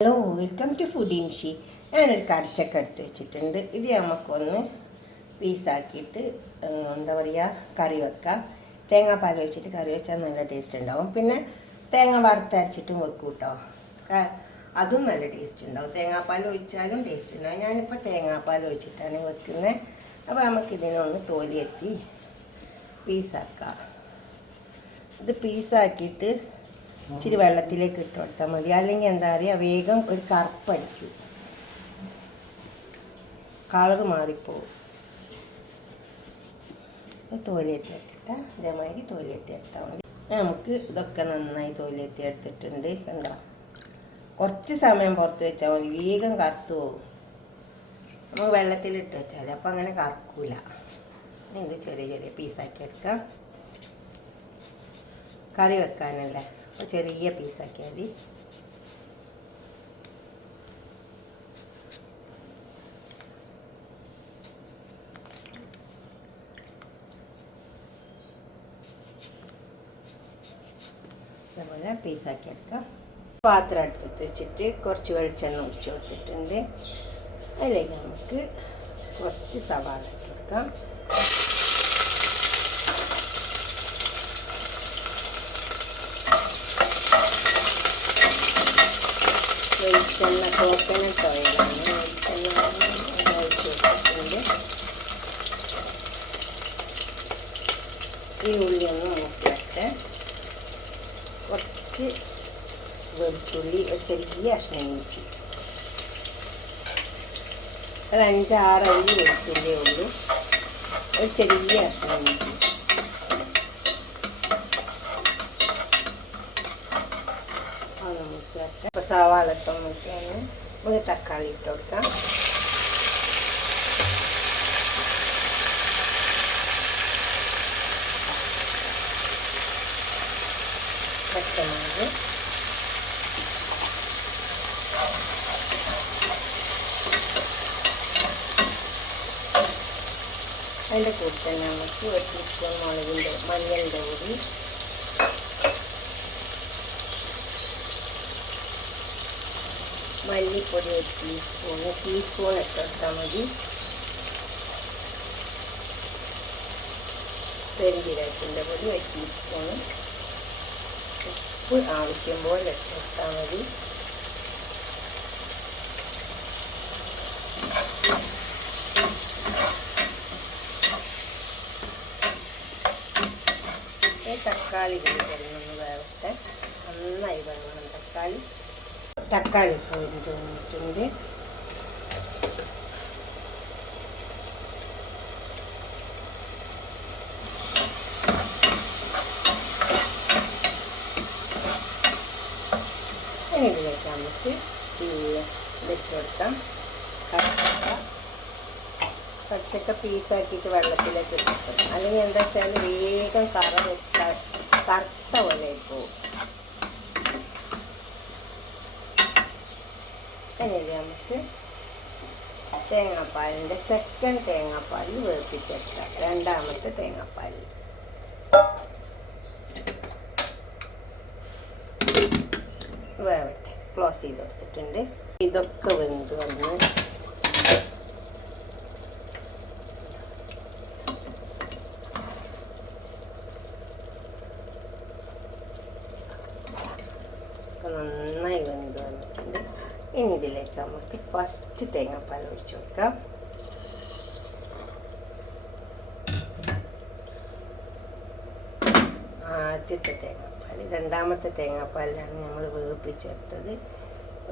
Hello, welcome to food ഇൻഷി. ഞാനൊരു കടച്ചക്ക എടുത്ത് വെച്ചിട്ടുണ്ട്. ഇത് നമുക്കൊന്ന് പീസാക്കിയിട്ട് എന്താ പറയുക, കറി വെക്കാം. തേങ്ങാപ്പാൽ ഒഴിച്ചിട്ട് കറി വെച്ചാൽ നല്ല ടേസ്റ്റ് ഉണ്ടാവും. പിന്നെ തേങ്ങ വറുത്തരച്ചിട്ടും വെക്കും കേട്ടോ, അതും നല്ല ടേസ്റ്റ് ഉണ്ടാവും. തേങ്ങാപ്പാൽ ഒഴിച്ചാലും ടേസ്റ്റ് ഉണ്ടാവും. ഞാനിപ്പോൾ തേങ്ങാപ്പാൽ ഒഴിച്ചിട്ടാണ് വെക്കുന്നത്. അപ്പോൾ നമുക്കിതിനൊന്ന് തോലിയെത്തി പീസാക്കാം. ഇത് പീസാക്കിയിട്ട് ഇച്ചിരി വെള്ളത്തിലേക്ക് ഇട്ട് കൊടുത്താൽ മതി. അല്ലെങ്കിൽ എന്താ പറയുക, വേഗം ഒരു കറുപ്പടിക്കും, കളറ് മാറിപ്പോവും. തോലിയെത്തി എടുത്തിട്ട് ഇതേമാതിരി തോലിയെത്തി എടുത്താൽ മതി. നമുക്ക് ഇതൊക്കെ നന്നായി തോലിയെത്തി എടുത്തിട്ടുണ്ട്. കണ്ടോ, കുറച്ച് സമയം പുറത്ത് വെച്ചാൽ മതി, വേഗം കറുത്ത് പോകും. നമുക്ക് വെള്ളത്തിലിട്ട് വെച്ചാൽ മതി, അപ്പം അങ്ങനെ കറക്കൂല. ഇത് ചെറിയ ചെറിയ പീസാക്കി എടുക്കാം. കറി വെക്കാനല്ലേ, ചെറിയ പീസാക്കിയാൽ മതി. അതുപോലെ പീസാക്കി എടുക്കാം. പാത്രം അടുപ്പത്ത് വെച്ചിട്ട് കുറച്ച് വെളിച്ചെണ്ണ ഒഴിച്ച് കൊടുത്തിട്ടുണ്ട്. അതിലേക്ക് നമുക്ക് കുറച്ച് സവാള ഇട്ട് കൊടുക്കാം. വെളിച്ചെണ്ണ കോക്കനട്ട് ഓയിലാണ്. വെളിച്ചെണ്ണ ഒഴിച്ച് വെച്ചിട്ടുണ്ട്. ഈ ഉള്ളി ഒന്ന് മൂപ്പിയിട്ട് കുറച്ച് വെളുത്തുള്ളി, ചെറിയ കഷ്ണം ഇഞ്ചി, ഒരു 5-6 അല്ലി വെളുത്തുള്ളിയേ ഉള്ളൂ, ഒരു ചെറിയ കഷ്ണം ഇഞ്ചി. അപ്പോൾ സവാള ഇട്ട് നോക്കിയാണ് നമുക്ക് തക്കാളി ഇട്ട് കൊടുക്കാം. പച്ചമുളക്, അതിൻ്റെ കൂടെ തന്നെ നമുക്ക് 1 ടീസ്പൂൺ മഞ്ഞളിൻ്റെ പൊടി, മല്ലിപ്പൊടി 1 ടീസ്പൂൺ ഇട്ടെടുത്താൽ മതി. പെരുംജീരകത്തിൻ്റെ പൊടി 1 ടീസ്പൂൺ, ഉപ്പ് ആവശ്യം പോലെ ഇട്ടെടുത്താൽ മതി. തക്കാളി കിടന്നൊന്ന് വേവട്ടെ, നന്നായി വേണം തക്കാളി തോന്നിയിട്ടുണ്ട്. ഇതിലേക്ക് നമുക്ക് ഇതിട്ട് കൊടുക്കാം. കടച്ചക്ക പീസാക്കിയിട്ട് വെള്ളത്തിലേക്ക് ഇട്ടിട്ട്, അല്ലെങ്കിൽ എന്താ വെച്ചാൽ വേഗം കറുത്ത പോലെ പോകും. അങ്ങനെ നമുക്ക് തേങ്ങാപ്പാലിൻ്റെ സെക്കൻഡ് തേങ്ങാപ്പാൽ വേർപ്പിച്ചെടുക്കാം. രണ്ടാമത്തെ തേങ്ങാപ്പാൽ വേവട്ടെ. ക്ലോസ് ചെയ്ത് കൊടുത്തിട്ടുണ്ട്. ഇതൊക്കെ വെന്ത് വന്ന് നന്നായി വെന്ത് വന്നിട്ടുണ്ട്. ഇനി ഇതിലേക്ക് നമുക്ക് ഫസ്റ്റ് തേങ്ങാപ്പാൽ ഒഴിച്ച് കൊടുക്കാം. ആദ്യത്തെ തേങ്ങാപ്പാൽ, രണ്ടാമത്തെ തേങ്ങാപ്പാലിലാണ് നമ്മൾ വേവിപ്പിച്ചെടുത്തത്.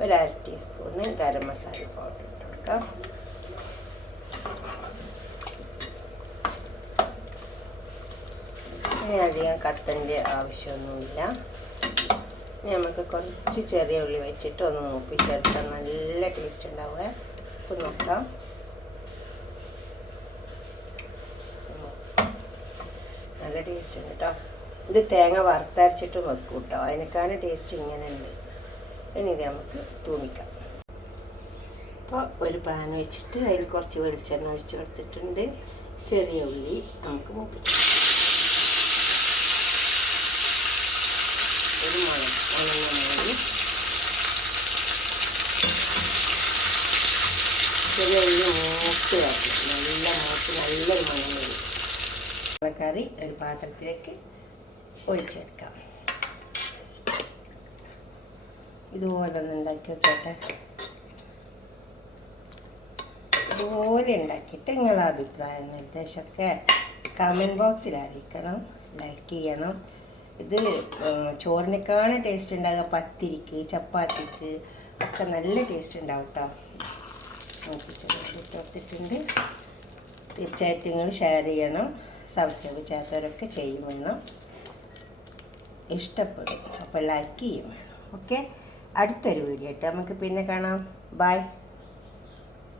1/2 ടീസ്പൂണ് ഗരം മസാല പൗഡർ ഇട്ട് കൊടുക്കാം. ഇനി അധികം കത്തൻ്റെ ആവശ്യമൊന്നുമില്ല. നമുക്ക് കുറച്ച് ചെറിയ ഉള്ളി വെച്ചിട്ട് ഒന്ന് മൂപ്പിച്ചെടുത്താൽ നല്ല ടേസ്റ്റ് ഉണ്ടാവുക. ഇപ്പം നോക്കാം. നല്ല ടേസ്റ്റ് ഉണ്ട് കേട്ടോ. ഇത് തേങ്ങ വറുത്തരച്ചിട്ട് വെക്കും കേട്ടോ, അതിനേക്കാളും ടേസ്റ്റ് ഇങ്ങനെ ഉണ്ട്. ഇനി ഇത് നമുക്ക് തൂമിക്കാം. അപ്പോൾ ഒരു പാൻ വെച്ചിട്ട് അതിൽ കുറച്ച് വെളിച്ചെണ്ണ ഒഴിച്ച് കൊടുത്തിട്ടുണ്ട്. ചെറിയ ഉള്ളി നമുക്ക് മൂപ്പിച്ച്, ഒരു മുളക്, ചെറിയ ഉള്ളി മൂത്ത് കാട്ടി നല്ല മൂത്ത് നല്ലൊരു മണം വരും. കറി ഒരു പാത്രത്തിലേക്ക് ഒഴിച്ചെടുക്കാം. ഇതുപോലെ ഒന്ന് ഉണ്ടാക്കി വെക്കട്ടെ. ഇതുപോലെ ഉണ്ടാക്കിയിട്ട് നിങ്ങളുടെ അഭിപ്രായം നിർദ്ദേശമൊക്കെ കമൻറ്റ് ബോക്സിൽ അറിയിക്കണം. ലൈക്ക് ചെയ്യണം. ഇത് ചോറിനേക്കാളും ടേസ്റ്റ് ഉണ്ടാകുക പത്തിരിക്ക് ചപ്പാത്തിക്ക് ഒക്കെ നല്ല ടേസ്റ്റ് ഉണ്ടാവും കേട്ടോ. നോക്കിച്ചിട്ടുണ്ട്. തീർച്ചയായിട്ടും നിങ്ങൾ ഷെയർ ചെയ്യണം. സബ്സ്ക്രൈബ് ചെയ്യാത്തവരൊക്കെ ചെയ്യും വേണം. ഇഷ്ടപ്പെടും അപ്പോൾ ലൈക്ക് ചെയ്യും വേണം. ഓക്കെ, അടുത്തൊരു വീഡിയോ ആയിട്ട് നമുക്ക് പിന്നെ കാണാം. ബൈ.